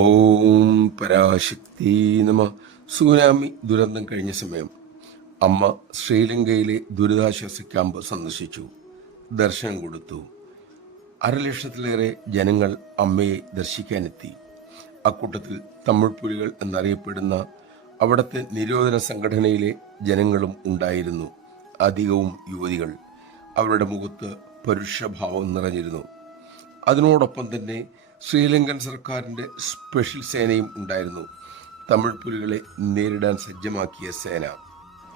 ഓം പരാശക്തി നമ. സുനാമി ദുരന്തം കഴിഞ്ഞ സമയം അമ്മ ശ്രീലങ്കയിലെ ദുരിതാശ്വാസ ക്യാമ്പ് സന്ദർശിച്ചു. ദർശനം കൊടുത്തു. 1,00,000-ലേറെ ജനങ്ങൾ അമ്മയെ ദർശിക്കാനെത്തി. അക്കൂട്ടത്തിൽ തമിഴ് പുലികൾ എന്നറിയപ്പെടുന്ന അവിടുത്തെ നിരോധന സംഘടനയിലെ ജനങ്ങളും ഉണ്ടായിരുന്നു. അധികവും യുവതികൾ. അവരുടെ മുഖത്ത് പരുഷഭാവം നിറഞ്ഞിരുന്നു. അതിനോടൊപ്പം തന്നെ ശ്രീലങ്കൻ സർക്കാരിൻ്റെ സ്പെഷ്യൽ സേനയും ഉണ്ടായിരുന്നു. തമിഴ് പുലികളെ നേരിടാൻ സജ്ജമാക്കിയ സേന.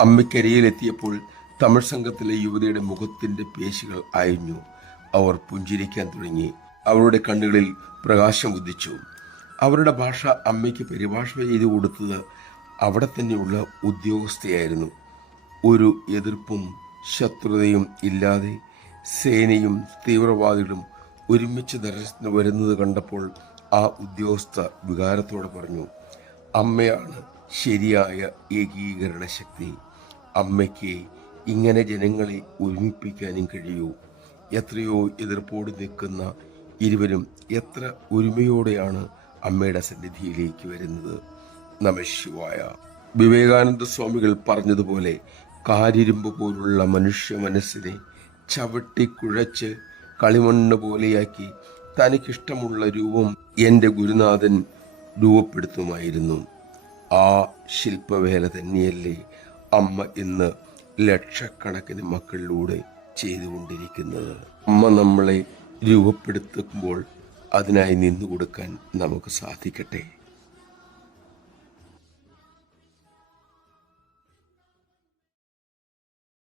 അമ്മയ്ക്കരിയിലെത്തിയപ്പോൾ തമിഴ് സംഘത്തിലെ യുവതിയുടെ മുഖത്തിൻ്റെ പേശികൾ അയഞ്ഞു. അവർ പുഞ്ചിരിക്കാൻ തുടങ്ങി. അവരുടെ കണ്ണുകളിൽ പ്രകാശം ഉദിച്ചു. അവരുടെ ഭാഷ അമ്മയ്ക്ക് പരിഭാഷ ചെയ്തു കൊടുത്തത് അവിടെ തന്നെയുള്ള ഉദ്യോഗസ്ഥയായിരുന്നു. ഒരു എതിർപ്പും ശത്രുതയും ഇല്ലാതെ സേനയും തീവ്രവാദികളും ഒരുമിച്ച് ദർശനത്തിന് വരുന്നത് കണ്ടപ്പോൾ ആ ഉദ്യോഗസ്ഥ വികാരത്തോടെ പറഞ്ഞു, അമ്മയാണ് ശരിയായ ഏകീകരണ ശക്തി. അമ്മയ്ക്ക് ഇങ്ങനെ ജനങ്ങളെ ഒരുമിപ്പിക്കാനും കഴിയൂ. എത്രയോ എതിർപ്പോട് നിൽക്കുന്ന ഇരുവരും എത്ര ഒരുമയോടെയാണ് അമ്മയുടെ സന്നിധിയിലേക്ക് വരുന്നത്. നമഃശിവായ. വിവേകാനന്ദ സ്വാമികൾ പറഞ്ഞതുപോലെ കാരിരുമ്പ് പോലുള്ള മനുഷ്യ മനസ്സിനെ ചവിട്ടിക്കുഴച്ച് കളിമണ്ണ് പോലെയാക്കി തനിക്കിഷ്ടമുള്ള രൂപം എൻ്റെ ഗുരുനാഥൻ രൂപപ്പെടുത്തുമായിരുന്നു. ആ ശില്പവേല തന്നെയല്ലേ അമ്മ ഇന്ന് ലക്ഷക്കണക്കിന് മക്കളിലൂടെ ചെയ്തുകൊണ്ടിരിക്കുന്നത്. അമ്മ നമ്മളെ രൂപപ്പെടുത്തുമ്പോൾ അതിനായി നിന്നു കൊടുക്കാൻ നമുക്ക് സാധിക്കട്ടെ.